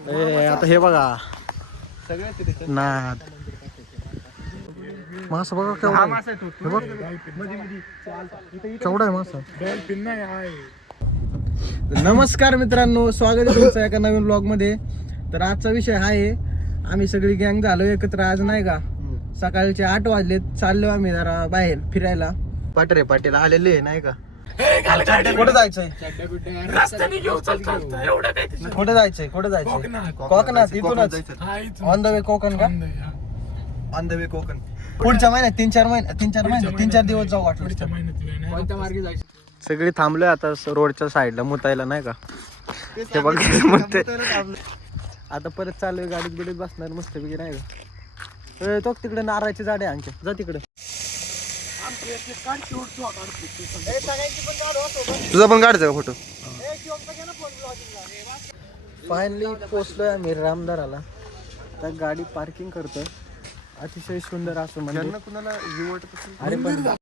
आता हे बघा नाद मासा बघा केवढा आहे. हे बघ केवढा आहे मासा. नमस्कार मित्रांनो, स्वागत आहे तुमचं एका नवीन ब्लॉग मध्ये. तर आजचा विषय हा आहे, आम्ही सगळी गँग झालो एकत्र आज नाही का. सकाळचे 8 वाजले, चाललो आम्ही जरा बाहेर फिरायला. पाटरे पाटील आलेले नाही का. कुठे जायचंय? कुठे जायचंय? कोकणात. इथूनच ऑन द वे कोकण का? On the way Konkan. पुढच्या महिन्यात 3-4 दिवस जाऊ वाटलं. कोणत्या मार्गे जायचं? सगळी थांबलोय आता रोडच्या साईडला मुतायला नाही का. ते बघ आता परत चालू आहे, गाडीत बिडीत बसणार मस्त पैकी नाही का. तो तिकडे नारळाची झाडे आणखी जा तिकडे. तुझा पण काढायचा का फोटो? फायनली पोहोचलोय आम्ही रामदाराला. त्या गाडी पार्किंग करतोय. अतिशय सुंदर असं म्हणजे कुणाला अरे पण